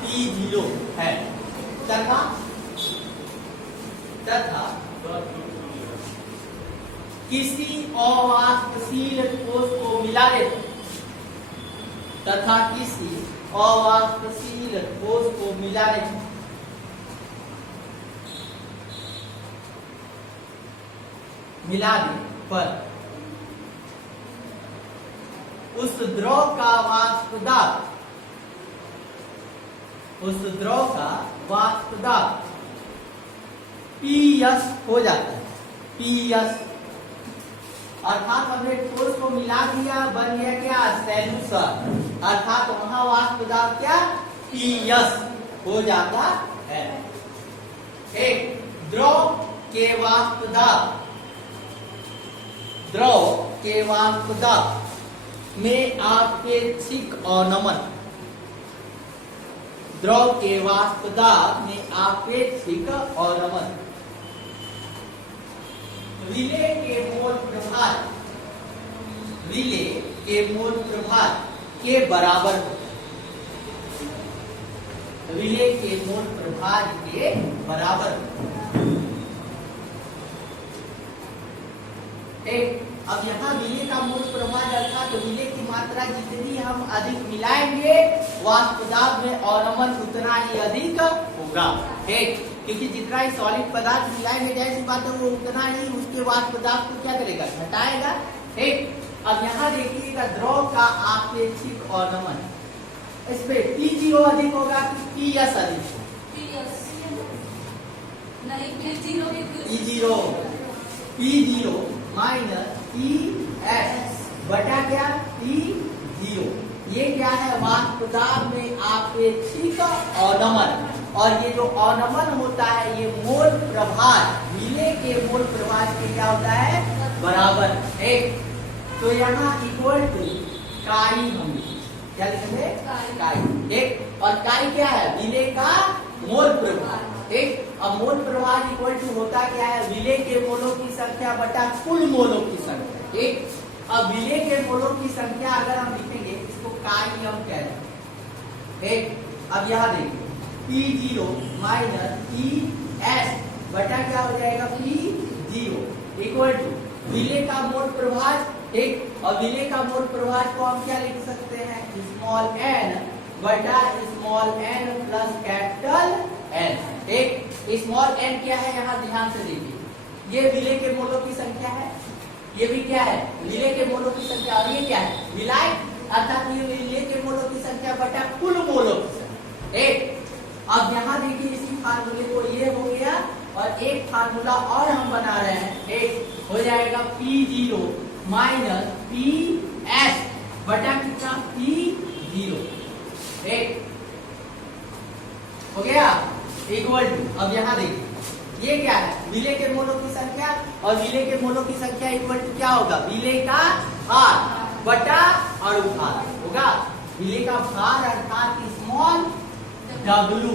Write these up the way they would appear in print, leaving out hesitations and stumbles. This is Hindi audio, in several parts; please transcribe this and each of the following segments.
P0 है तथा किसी अवाष्पशील ठोस को मिला दे पर उस द्रव का वाष्प दाब Ps हो जाता है। Ps अर्थात हमने ठोस को मिला दिया, बन गया क्या सैल्यूशन, अर्थात वहां वाष्प दाब क्या Ps हो जाता है। एक द्रव के वाष्प दाब में आपेक्षिक अवनमन, द्रव के वाष्प दाब में आपेक्षिक अवनमन रिले के मोल प्रभार के बराबर होता है। रिले के मोल प्रभार के बराबर एक। अब यहाँ रिले का मोल प्रभार अर्थात तो रिले की मात्रा जितनी हम अधिक मिलाएंगे वाष्प दाब में अवनमन उतना ही अधिक होगा। एक क्योंकि जितना ही सॉलिड पदार्थ मिलाएंगे जैसी बात है वो उतना ही उसके वाष्प दाब को क्या करेगा घटाएगा। एक अब यहाँ देखिएगा द्रव का आपेक्षिक अवनमन, इस पे P0 अधिक होगा कि Ps अधिक P0 माइनस Ps बटा क्या P0। ये क्या है वाष्प दाब में आपेक्षिक अवनमन, और ये जो अवनमन होता है ये मोल प्रभार रिले के मोल प्रभार के क्या होता है बराबर। एक तो यहाँ इक्वल टू काई, हम क्या लिखेंगे काई। एक और काई क्या है रिले का मोल प्रभार। एक अब मोल प्रभार इक्वल टू होता क्या है रिले के मोलों की संख्या बटा कुल मोलों की संख्या। एक अब रिले के मोलों की संख्या अगर हम लिखेंगे इसको काई हम कह रहे हैं। एक अब यहाँ देखिए P0 माइनस Ps बटा क्या हो जाएगा P0 इक्वल टू रिले का मोल प्रभार। एक और रिले का मोल प्रभार को हम क्या लिख सकते हैं स्मॉल n बटा small n plus capital N। एक स्मॉल n क्या है यहाँ ध्यान से देखिए, ये रिले के मोलों की संख्या है, ये भी क्या है रिले के मोलों की संख्या, और ये क्या है विलायक अर्थात ये रिले के मोलों की संख्या बटा कुल मोलों की संख्या। एक अब यहाँ देखिए इसी फार्मूले को ये हो गया और एक फार्मूला और हम बना रहे हैं। एक हो जाएगा P0 माइनस Ps बटा कितना P0। एक हो गया इक्वल टू अब यहाँ देखिए ये क्या है रिले के मोलों की संख्या, और रिले के मोलों की संख्या इक्वल टू क्या होगा रिले का भार बटा अणुभार होगा। रिले का भार अर्थात स्मॉल W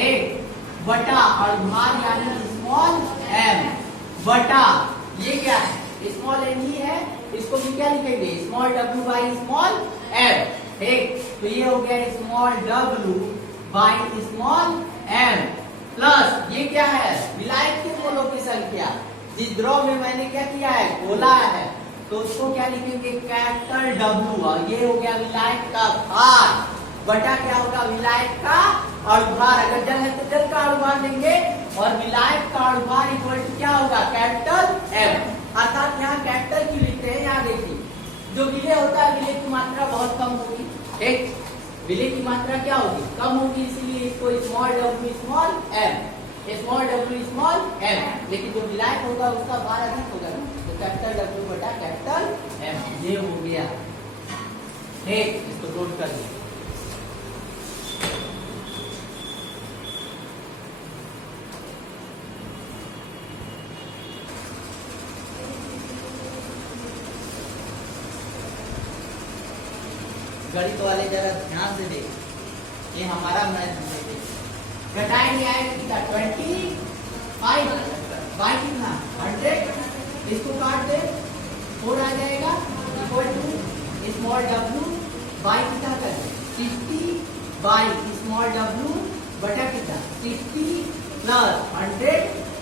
एक बटा अणुभार यानी स्मॉल m बटा ये क्या है स्मॉल m ही है, इसको भी क्या लिखेंगे small w by small m। एक तो ये हो गया small w by small m plus ये क्या है विलायक के मोलों की संख्या, जिस द्रव में मैंने क्या किया है घोला है तो उसको क्या लिखेंगे कैपिटल W, और ये हो गया विलायक का भार बटा क्या होगा विलायक का अणुभार। अगर जल है तो जल का अणुभार लेंगे और विलायक का अणुभार इक्वल टू क्या होगा कैपिटल M। अर्थात यहाँ कैपिटल क्यों लिखते हैं यहाँ देखिए जो विलय होता है विलय की मात्रा बहुत कम होगी। एक विलय की मात्रा क्या होगी कम होगी, इसीलिए इसको स्मॉल w स्मॉल m लेकिन जो विलायक होगा उसका भार अधिक होगा ना, तो कैपिटल W बटा कैपिटल M ये हो गया। एक इसको नोट कर दीजिए। गणित वाले जरा ध्यान से देख, ये हमारा मैथ है। घटाएंगे आएगा कितना 25 बाई कितना 100, इसको काट दे 4 आ जाएगा equal to small w by कितना कर 60 बाई स्मॉल डब्ल्यू बटा कितना 60 प्लस 100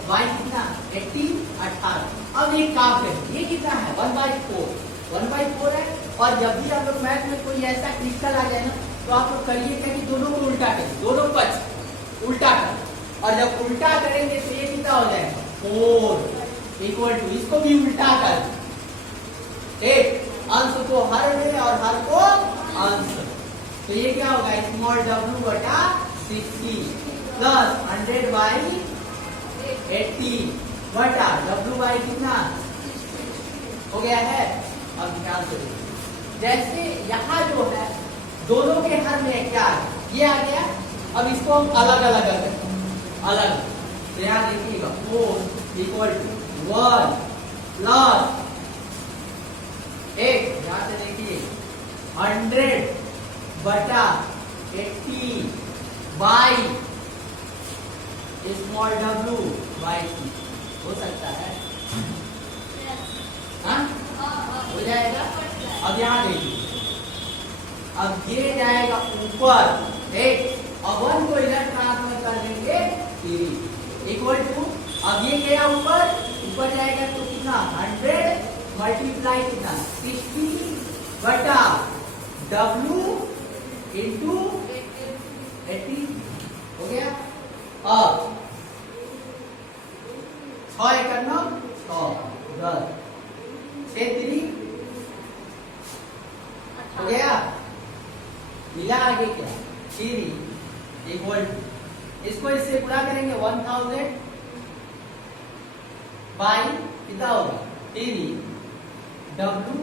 बाई कितना 80 18। अब एक काम करें, ये कितना है 1/4 है। और जब भी आप लोग मैथ में कोई ऐसा क्रिटिकल आ जाए ना तो आप लोग करिएगा कि दोनों को उल्टा करें, दोनों पक्ष उल्टा करें। और जब उल्टा करेंगे तो ये कितना हो जाएगा 4 इक्वल टू, इसको भी उल्टा कर, ठीक, अंश को हर में और हर को अंश। तो ये क्या होगा स्मॉल डब्ल्यू बटा 60 प्लस 100 बाई 80 बटा डब्ल्यू बाई कितना हो गया है। अब ध्यान से जैसे यहाँ जो है दोनों के हर में क्या है ये आ गया। अब इसको हम अलग अलग करते हैं, अलग। तो यहाँ देखिएगा 4 इक्वल टू 1 प्लस 1, यहाँ से देखिए 100 बटा 80 by small W by T हो सकता है, हाँ हो जाएगा। अब यहाँ देखिए, अब ये जाएगा ऊपर एक और 1 को इधर ट्रांसफर कर देंगे 3 इक्वल टू, अब ये गया ऊपर जाएगा तो कितना 100 मल्टीप्लाई कितना 60 बटा W इंटू 80 हो गया। अब 6 एकड़ 9 10 3 हो गया। मिला आगे क्या 3 इक्वल टू, इसको इससे पूरा करेंगे 1000 बाई कितना होगा 3 W,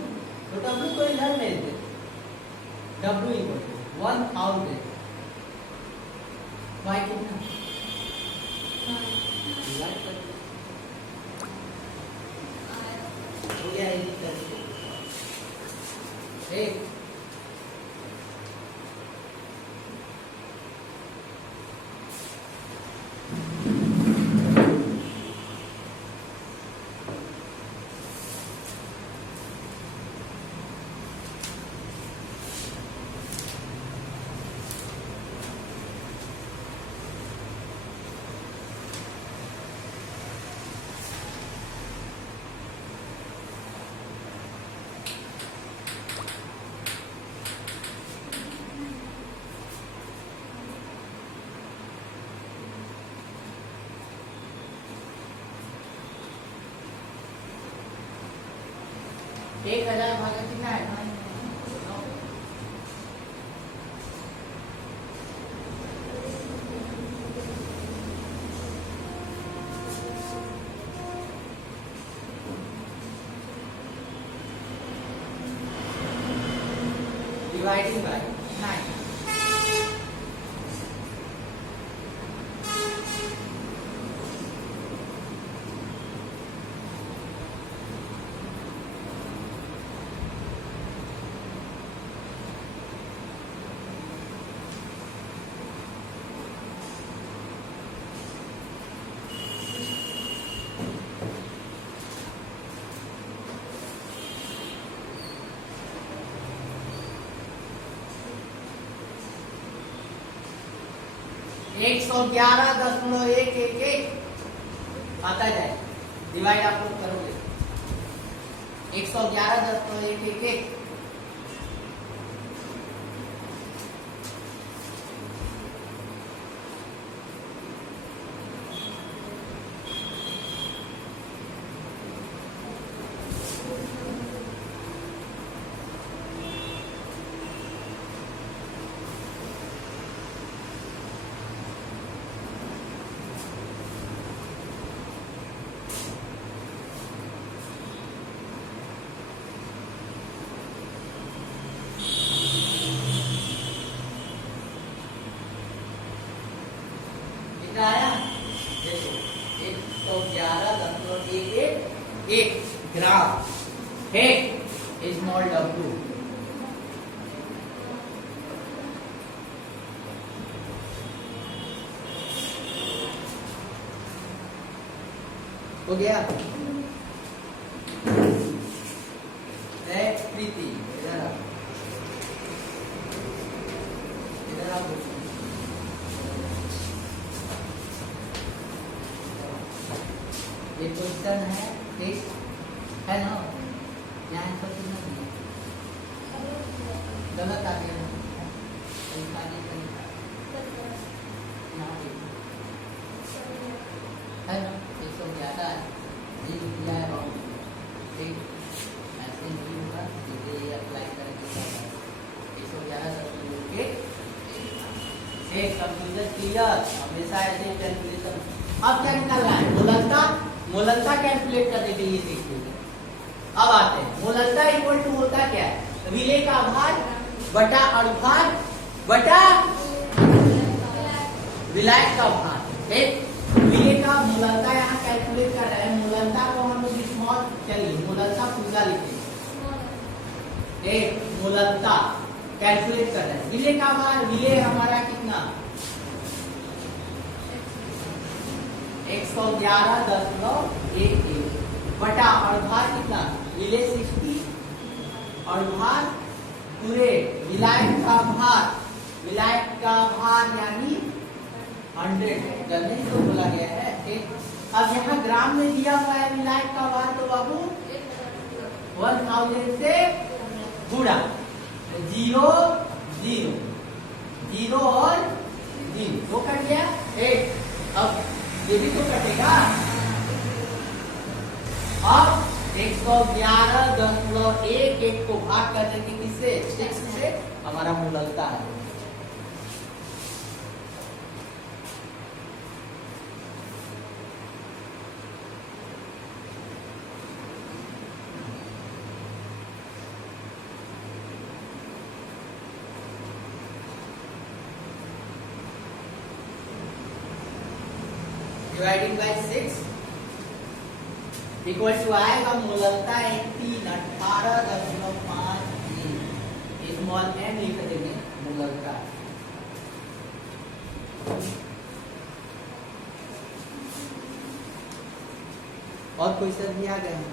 तो W को इधर ले दे, W इक्वल टू 1000 बाई कितना हो गया एक। एक 1000 भागा कितना है 9। Dividing by 9। एक 111.111 आता जाए, डिवाइड आप लोग करोगे 111.111 आया देखो 111.111 ग्राम है स्मॉल डब्ल्यू। हो गया। नेक्स्ट प्रीति इधर आओ, इधर आओ। ये क्वेश्चन है ठीक है ना, यहाँ आंसर कितना दिया गलत आ गया है ना, 111 है जी दिया है और ठीक ऐसे नहीं होगा, सीधे ये अप्लाई करेंगे 111 के एक कंफ्यूजन क्लियर, हमेशा ऐसे कैलकुलेशन। अब क्या निकालना है, मूलतः मूलतः कैलकुलेट करने के लिए सीखिए। अब आते हैं मूलतः इक्वल टू होता क्या है, विलेय का भाग बटा अनुभाग बटा विलायक का भाग। ठीक, विलेय का मूलतः यहाँ कैलकुलेट कर रहे हैं, मूलतः को हम लोग स्मॉल, चलिए मूलतः पूरा लिखेंगे। एक मूलतः कैलकुलेट कर रहे हैं, विलेय का भाग, विलेय हमारा कितना 111.11 बटा अनुभाग कितना विलेय 60 अनुभाग पूरे विलायक का भाग यानी 100 जल्दी तो बोला गया है। ठीक, अब यहाँ ग्राम में दिया हुआ है विलायक का भाग, तो बाबू 1000 से गुणा 0 0 0 और 0 वो कट गया 1। अब ये भी तो कटेगा। अब 111.11 को भाग कर देंगे किससे 6 से, हमारा मूलतः है। डिवाइडिंग बाय 6 इक्वल टू आएगा मूलतः 18.5 स्मॉल m लिख देंगे मूलतः। और क्वेश्चन भी आ गए हैं,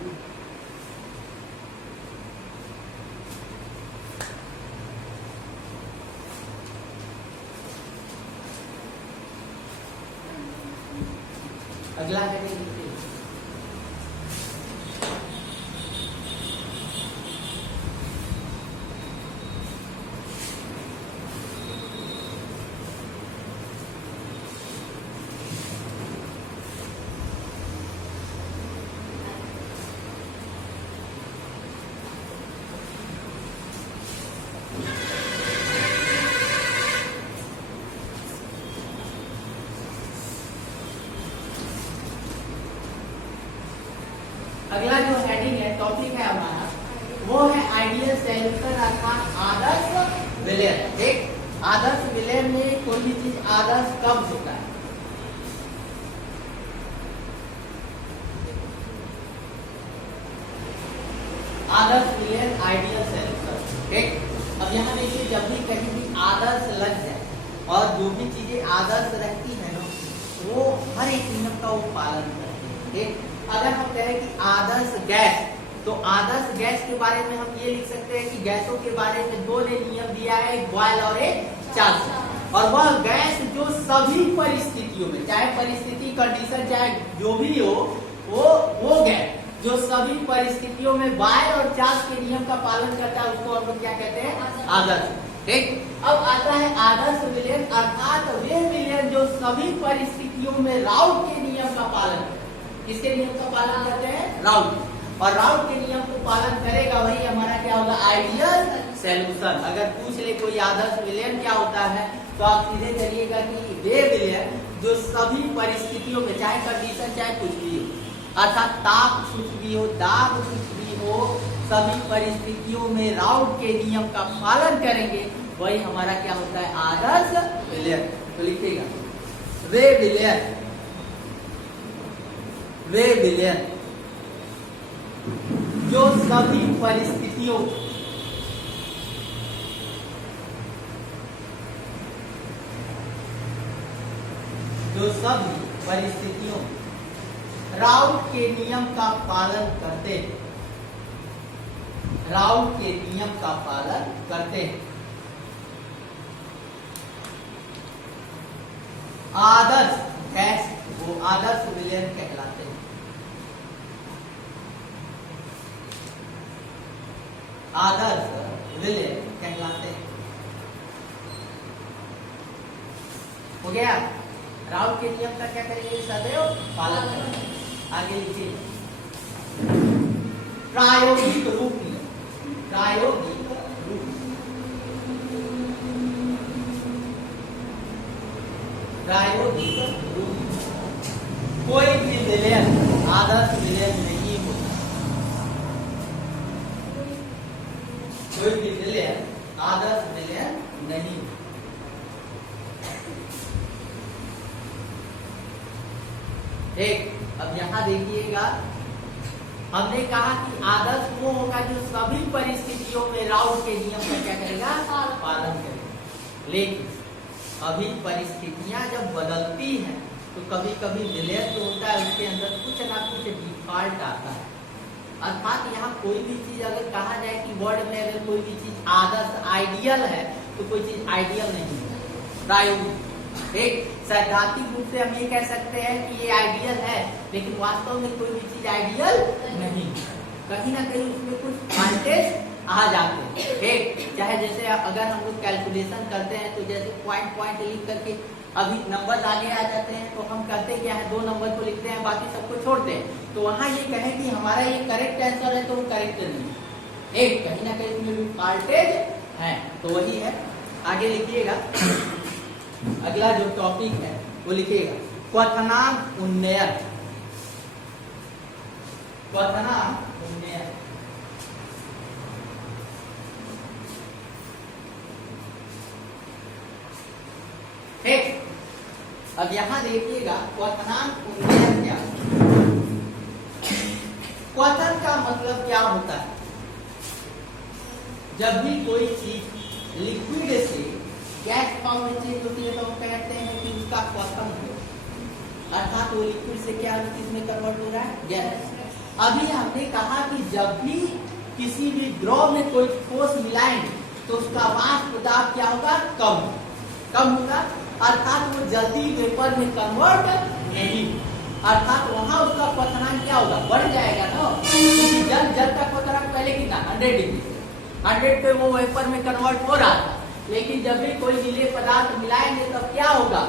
अगला है अगला जो हेडिंग है, टॉपिक है हमारा, वो है आइडियल सॉल्यूशन अर्थात आदर्श विलय। ठीक, आदर्श विलय में कोई भी चीज आदर्श कब होता है, आदर्श विलय आइडियल सॉल्यूशन। ठीक, अब यहाँ देखिए जब भी कहीं भी आदर्श लग जाए और जो भी चीजें आदर्श रहती है ना, वो हर एक नियम का वो पालन करते हैं। ठीक, अगर हम कहें कि आदर्श गैस, तो आदर्श गैस के बारे में हम ये लिख सकते हैं कि गैसों के बारे में 2 ने नियम दिया है, एक बॉयल और एक चार्ल्स। और वह गैस जो सभी परिस्थितियों में, चाहे परिस्थिति कंडीशन चाहे जो भी हो, वो गैस जो सभी परिस्थितियों में बॉयल और चार्ल्स के नियम का पालन करता है, उसको हम लोग क्या कहते हैं, आदर्श। ठीक, अब आता है आदर्श विलय अर्थात वे विलय जो सभी परिस्थितियों में राउट के नियम का पालन करते हैं। किसके नियम का पालन करते हैं, राउट। और राउट के नियम को पालन करेगा वही हमारा क्या होगा, आइडियल सॉल्यूशन। अगर पूछ ले कोई आदर्श विलय क्या होता है, तो आप सीधे करिएगा कि वे विलय जो सभी परिस्थितियों में, चाहे कंडीशन चाहे कुछ भी हो, अर्थात ताप कुछ भी हो, दाब कुछ भी हो, सभी परिस्थितियों में राउट के नियम का पालन करेंगे, वही हमारा क्या होता है, आदर्श विलय। तो लिखिएगा वे विलय जो सभी परिस्थितियों राउट के नियम का पालन करते हैं, राउट के नियम का पालन करते हैं, आदर्श गैस वो आदर्श विलय कहलाते हैं। आदर्श विलय कहलाते हैं। हो गया। राउट के नियम का क्या करेंगे? सदैव पालन करेंगे। आगे लिखिए प्रायोगिक रूप नियम। प्रायोगिक रूप, प्रायोगिक रूप कोई भी विलयन आदर्श विलयन नहीं होता। कोई भी विलयन आदर्श विलयन नहीं। एक अब यहां देखिएगा, हमने कहा कि आदर्श वो होगा जो सभी परिस्थितियों में राउट के नियम का क्या करेगा? पालन करेगा। लेकिन अभी परिस्थितियां जब बदलती हैं तो कभी कभी विलय जो होता है उसके अंदर कुछ ना कुछ डिफॉल्ट आता है। अर्थात यहाँ कोई भी चीज अगर कहा जाए कि वर्ड में अगर कोई भी चीज आदर्श आइडियल है तो कोई चीज आइडियल नहीं है। प्रायोगिक एक सैद्धांतिक रूप से हम ये कह सकते हैं कि ये आइडियल है, लेकिन वास्तव में कोई भी चीज आइडियल नहीं। कहीं ना कहीं उसमें कुछ फॉल्टेज आ जाते हैं। एक चाहे जैसे अगर हम लोग कैलकुलेशन करते हैं तो जैसे पॉइंट पॉइंट लिख करके अभी नंबर आगे आ जाते हैं तो हम करते क्या है? 2 नंबर को लिखते हैं, बाकी सबको छोड़ते हैं। तो वहां ये कहें कि हमारा ये करेक्ट आंसर है तो वो करेक्ट नहीं है। एक कहीं ना कहीं उसमें भी फॉल्टेज है, तो वही है। आगे लिखिएगा, अगला जो टॉपिक है वो लिखिएगा क्वथनांक उन्नयन। क्वथनांक उन्नयन ठीक। अब यहां देखिएगा क्वथनांक उन्नयन क्या? क्वथन का मतलब क्या होता है? जब भी कोई चीज लिक्विड से गैस फॉर्म में चेंज होती है तो हम कहते हैं कि उसका क्वथन हो, अर्थात वो लिक्विड से क्या किसमें कन्वर्ट हो रहा है? गैस। अभी हमने कहा कि जब भी किसी भी द्रव में कोई ठोस मिलाएंगे तो उसका वाष्प दाब क्या होगा? कम होगा, अर्थात वो जल्दी वेपर में कन्वर्ट नहीं, अर्थात वहां उसका क्वथनांक क्या होगा? बढ़ जाएगा ना। जल का क्वथनांक पहले कितना? 100 डिग्री, 100 पे वो वेपर में कन्वर्ट हो रहा था। लेकिन जब भी कोई गीले पदार्थ मिलाएंगे तब क्या होगा?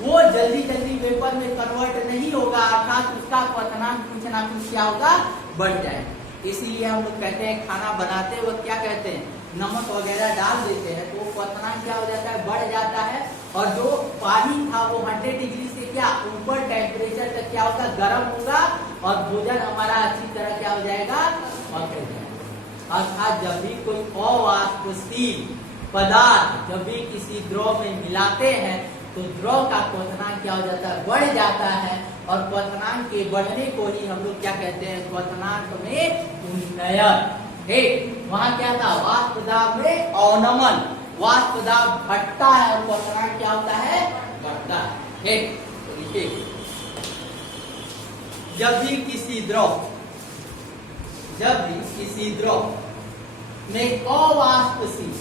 वो जल्दी वेपर में कन्वर्ट नहीं होगा, अर्थात उसका क्वथनांक कुछ ना कुछ क्या होगा? बढ़ जाएगा। इसीलिए हम लोग कहते हैं खाना बनाते वक्त क्या कहते हैं? नमक वगैरह डाल देते हैं तो क्वथनांक क्या हो जाता है? बढ़ जाता है। और जो पानी था वो 100 डिग्री से क्या ऊपर टेम्परेचर तक क्या होगा? गर्म होगा और भोजन हमारा अच्छी तरह क्या हो जाएगा? पक जाएगा। अर्थात जब भी कोई अवाष्पशील पदार्थ जब भी किसी द्रव में मिलाते हैं तो द्रव का क्वथनांक क्या हो जाता है? बढ़ जाता है। और क्वथनांक के बढ़ने को ही हम लोग क्या कहते हैं? क्वथनांक में उन्नयन। वहां क्या था? वाष्प दाब में अवनमन, वाष्प दाब घटता है और क्वथनांक क्या होता है? बढ़ता है। देखिए, जब भी किसी द्रव में अवाष्पशील,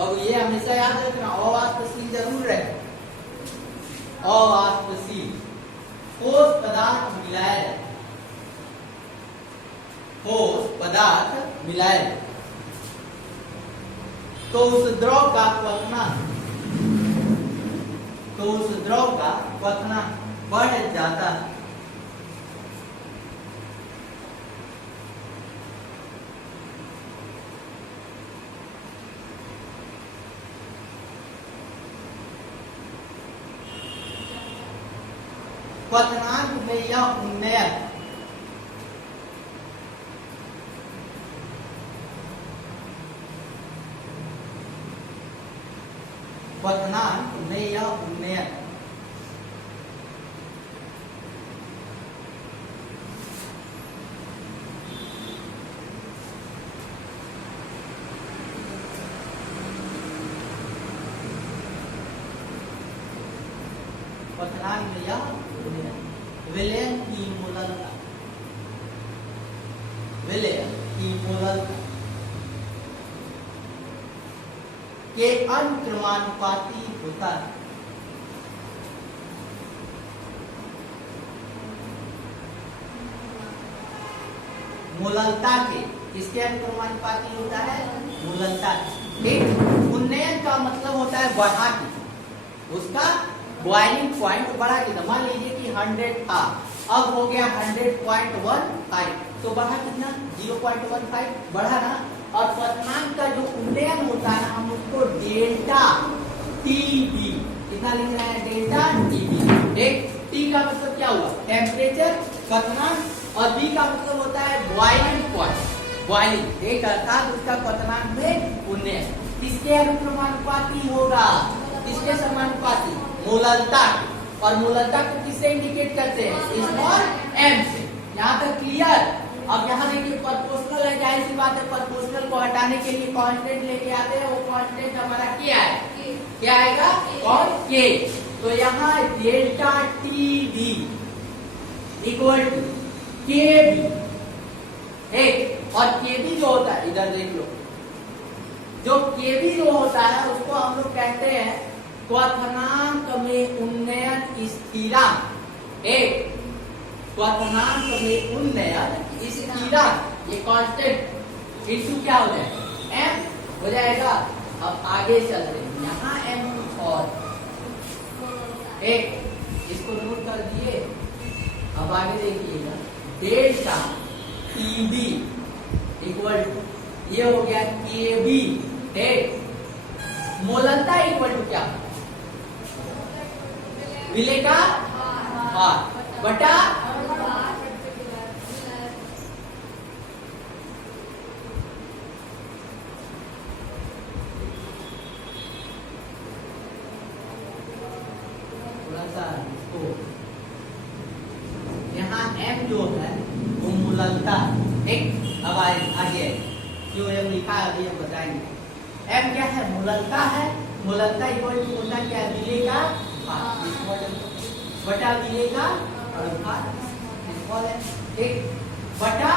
अब ये हमेशा याद रखना, अवाष्पशील जरूर रहे, अवाष्पशील ठोस पदार्थ मिलाए तो उस द्रव का क्वथनांक बढ़ जाता है। क्वथनांक में यह उन्नयन विलयन की मूलता के अनुक्रमानुपाती होता है। मूलता के किसके अनुक्रमानुपाती होता है? मूललता। ठीक, उन्नयन का मतलब होता है बढ़ा के, उसका बॉइलिंग पॉइंट बढ़ा के। मान लीजिए कि 100 था, अब हो गया 100.15, तो बढ़ा कितना? 0.15 बढ़ा ना। और क्वथनांक का जो उन्नयन होता है हम उसको डेल्टा टीबी, कितना लिख रहे हैं? Delta TB. एक टी का मतलब क्या हुआ? टेम्परेचर, क्वथनांक, और बी का मतलब होता है बॉइलिंग पॉइंट, बॉइलिंग। एक अर्थात उसका क्वथनांक में उन्नयन किसके अनुक्रमानुपाती होगा? किसके समानुपाती? मूललता। और मूललता को किससे इंडिकेट करते हैं? स्मॉल एम से। यहाँ तक क्लियर? अब यहाँ देखिए प्रोपोर्शनल है, जाहिर सी बात है प्रोपोर्शनल को हटाने के लिए कांस्टेंट लेके आते हैं, वो कांस्टेंट हमारा क्या है? क्या आएगा? कौन? के। तो यहाँ delta T B equal to K B. एक और के बी जो होता है, इधर देख लो, जो के बी जो होता है उसको हम लोग कहते हैं क्वथनांक में उन्नयन स्थिरांक। एक क्वथनांक में उन्नयन स्थिरांक, ये कांस्टेंट इनटू क्या हो जाएगा? एम हो जाएगा। अब आगे चलते हैं, यहाँ एम और एक इसको नोट कर दिए। अब आगे देखिएगा, डेल्टा टीबी इक्वल टू, ये हो गया केबी। मोलनता इक्वल टू क्या? विले का भार बटा यहाँ m जो है वो मूललता। ठीक, अब आगे जो m लिखा है अभी हम बताएंगे। m क्या है? मूललता है। मूललता इक्वल टू होता क्या है? विले का भार बटा विले का भार, ठीक, बटा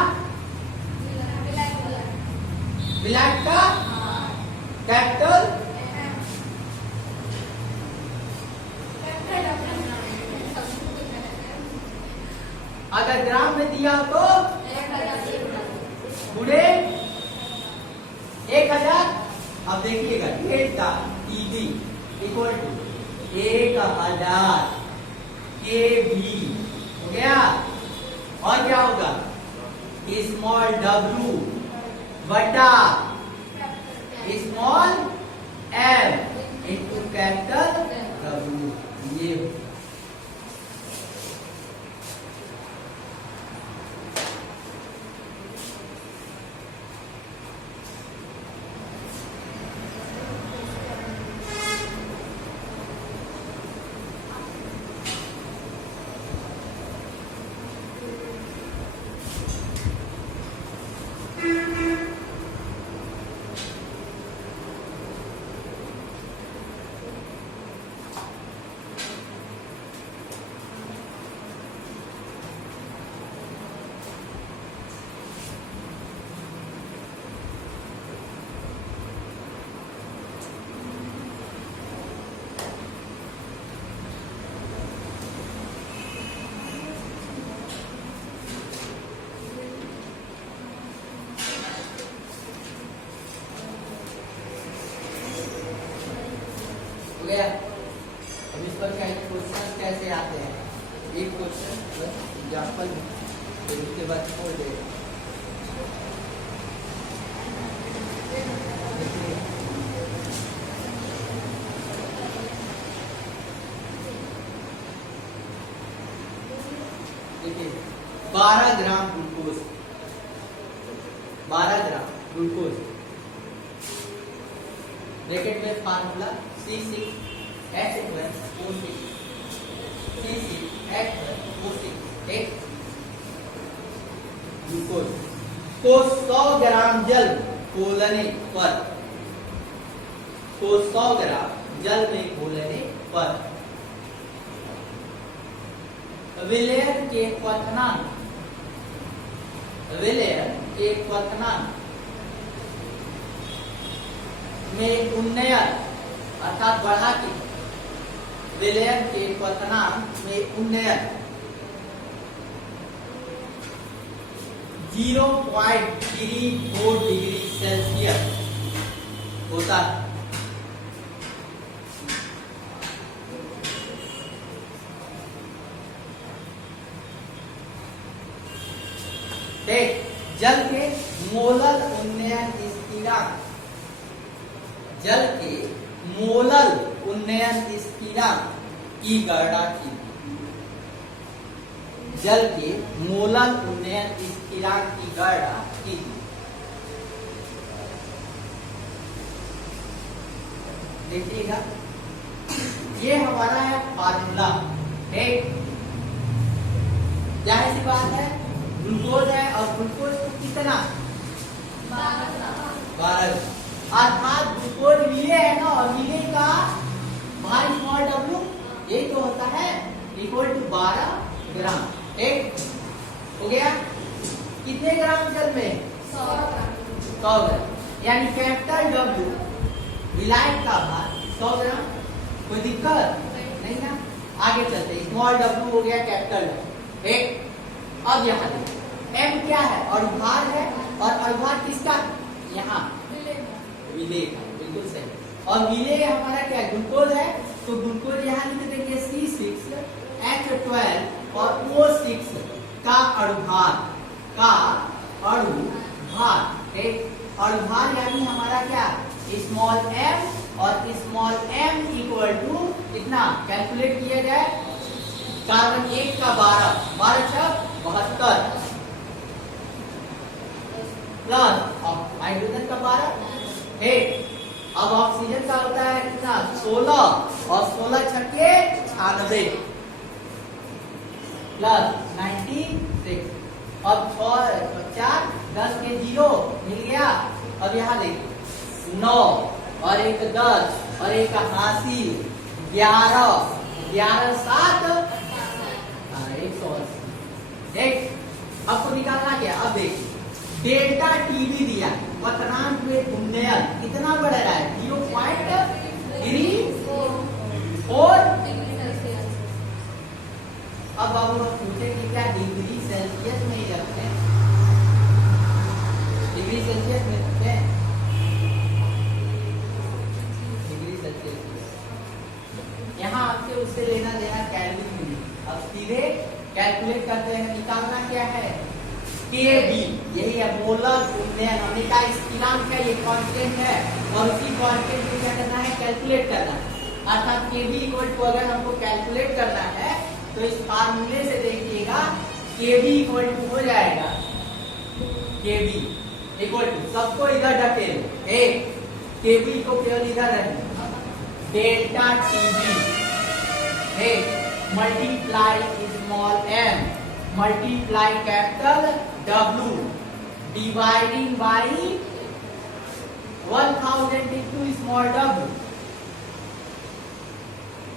विलाट का कैपिटल अगर ग्राम में दिया तो गुणे 1000। अब देखिएगा delta TB equal to 1000 KB हो गया। और क्या होगा? स्मॉल डब्ल्यू बटा small M into capital W. ये गया। अब इस पर क्या क्वेश्चन कैसे आते हैं? एक क्वेश्चन बस एग्जाम्पल, फिर उसके बाद छोड़ देगा। देखिए 12 gram glucose, 12 gram glucose, bracket में फार्मूला C6H12O6 C6H12O6 एक ग्लूकोज को 100 ग्राम जल घोलने पर, को 100 ग्राम जल में घोलने पर विलयन के क्वथनांक, विलयन के क्वथनांक में उन्नयन अर्थात बढ़ा के, विलयन के क्वथनांक में उन्नयन 0.34 डिग्री सेल्सियस होता है। ठीक, जल के मोलल उन्नयन स्थिरांक, जल के मोलल उन्नयन स्थिरांक की गणना की। जल के मोलल उन्नयन स्थिरांक की गणना की। देखिएगा, ये हमारा है फार्मूला। ठीक, जाहिर सी बात है, ग्लूकोज है और ग्लूकोज को कितना 12, अर्थात ग्लूकोज मिले है ना, और मिले का भाग स्मॉल डब्ल्यू यही तो होता है, इक्वल टू 12 ग्राम। ठीक हो गया। कितने ग्राम जल में 100 ग्राम, यानी कैपिटल डब्ल्यू विलायक का भार 100 ग्राम। कोई दिक्कत नहीं ना। आगे चलते, स्मॉल डब्ल्यू हो गया कैपिटल डब्ल्यू। ठीक, अब यहाँ देखो एम क्या है, अणुभार है, और अणुभार किसका, यहाँ विलेय का, बिल्कुल सही। और विलेय हमारा क्या ग्लूकोज है, तो ग्लूकोज यहाँ लिख देंगे C6H12 और O6 का अणुभार, का अणुभार। ठीक, अणुभार यानी हमारा क्या स्मॉल m, और स्मॉल m इक्वल टू कितना, कैलकुलेट किया जाए, कार्बन 1 का 12 72 प्लस हाइड्रोजन का 12। ठीक, अब ऑक्सीजन का होता है कितना 16, और 16 छक्के 96 प्लस 96। अब 4 10 के 0 मिल गया। अब यहाँ देखो 9 और एक 10 और एक हासी 11 7 180। देख, आपको निकालना क्या, अब देख डेल्टा टीबी दिया, क्वथनांक में उन्नयन कितना बढ़ रहा है 0.34। अब बाबू लोग पूछे कि क्या डिग्री सेल्सियस में ही रखते हैं, डिग्री सेल्सियस में रखते हैं, डिग्री सेल्सियस। यहाँ आपसे उससे लेना देना केल्विन में। अब सीधे कैलकुलेट करते हैं, निकालना क्या है केबी, यही है मोलर उन्नयन। हमने कहा स्थिरांक है, ये कांस्टेंट है, और उसी कांस्टेंट को क्या करना है, कैलकुलेट करना है। अर्थात केबी इक्वल टू, अगर हमको कैलकुलेट करना है तो इस फार्मूले से देखिएगा, केबी इक्वल टू हो जाएगा, केबी इक्वल टू, सबको इधर ढकेल, एक केबी को केवल इधर रहने, delta TB multiply small m multiply capital W dividing by 1000 into small w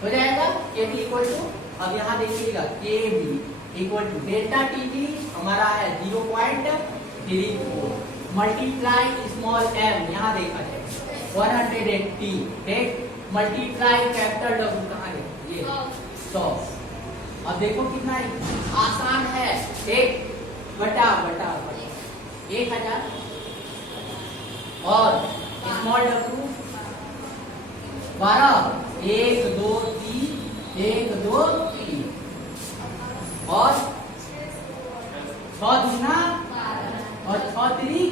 हो जाएगा। kb इक्वल टू, अब यहाँ देखिएगा kb equal to delta TB हमारा है 0.34 मल्टीप्लाई स्मॉल m, यहाँ देखा जाए 180, ठीक, मल्टीप्लाई कैपिटल W कहाँ है ये 100। अब देखो कितना आसान है, एक बटा 1000 और स्मॉल डब्ल्यू 12 1 2 3 1 2 3 और 6 दूना और 6 3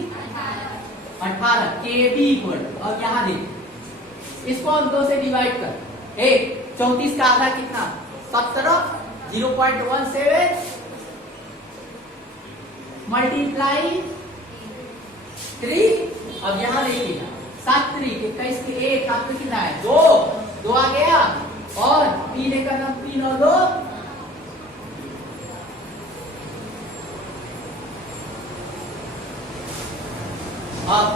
18 केबी इक्वल। और यहाँ देख, इसको हम 2 से डिवाइड कर, एक 34 का आधा कितना 17 0.17 मल्टीप्लाई 3। अब यहाँ देखिएगा 7 3 21 के 1 आपको कितना है 2 आ गया, और पीने का नाम 3 और 2 अब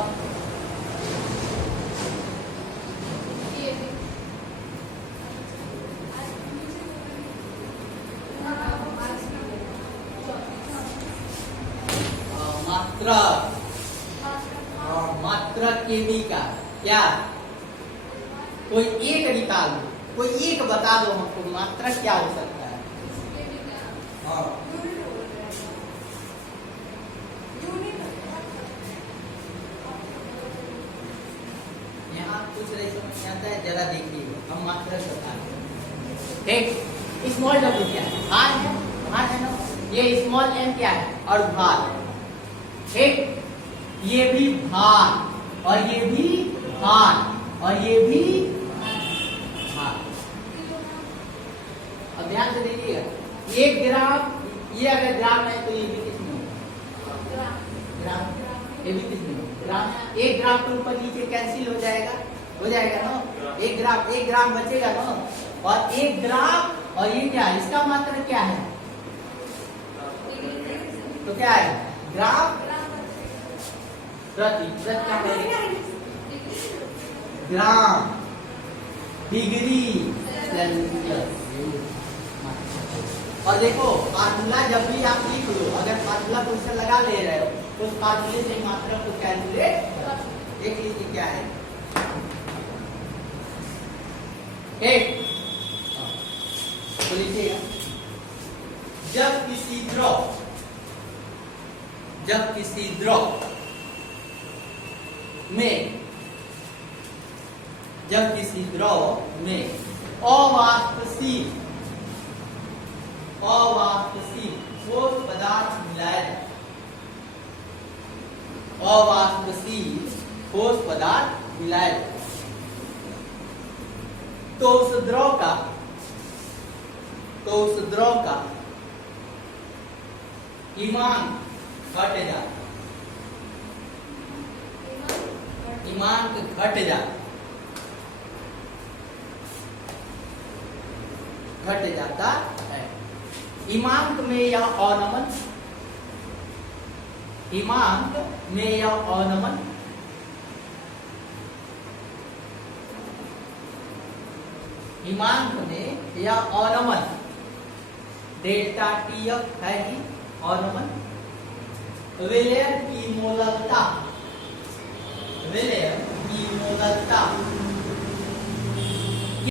मात्रक केबी का क्या, कोई एक निकाल दो, कोई एक बता दो हमको मात्रक क्या हो सकता है। है जरा देखिए, हम मात्रक बता रहे हैं। ठीक, स्मॉल डब्ल्यू क्या है? भार है, भार है ना। ये स्मॉल एम क्या है? और भार है। ठीक, ये भी भार और ये भी भार और ये भी भार। अब ध्यान से देखिएगा, 1 ग्राम, ये अगर ग्राम है तो ये भी कितनी है? ग्राम। ये भी कितनी है? ग्राम। 1 ग्राम के ऊपर नीचे कैंसिल हो जाएगा ना। 1 ग्राम बचेगा ना। और 1 ग्राम और ये क्या है? इसका मात्रक क्या है? तो क्या है? ग्राम प्रति। प्रति क्या है? Gram degree Celsius. और देखो, फार्मूला जब भी आप लिख लो, अगर फार्मूला क्वेश्चन लगा ले रहे हो तो उस फार्मूले से मात्रक को कैलकुलेट देख लीजिए क्या है। ठीक, तो लीजिएगा, जब किसी द्रव में अवाष्पशील ठोस पदार्थ मिलाया जाए, अवाष्पशील ठोस पदार्थ मिलाया जाए, तो उस द्रव का ईमान घट जाता, ईमांक घट जाता है। ईमांक में यह अवनमन, ईमांक में यह अवनमन डेल्टा टीएफ है ही अवनमन। विलयन की मोलकता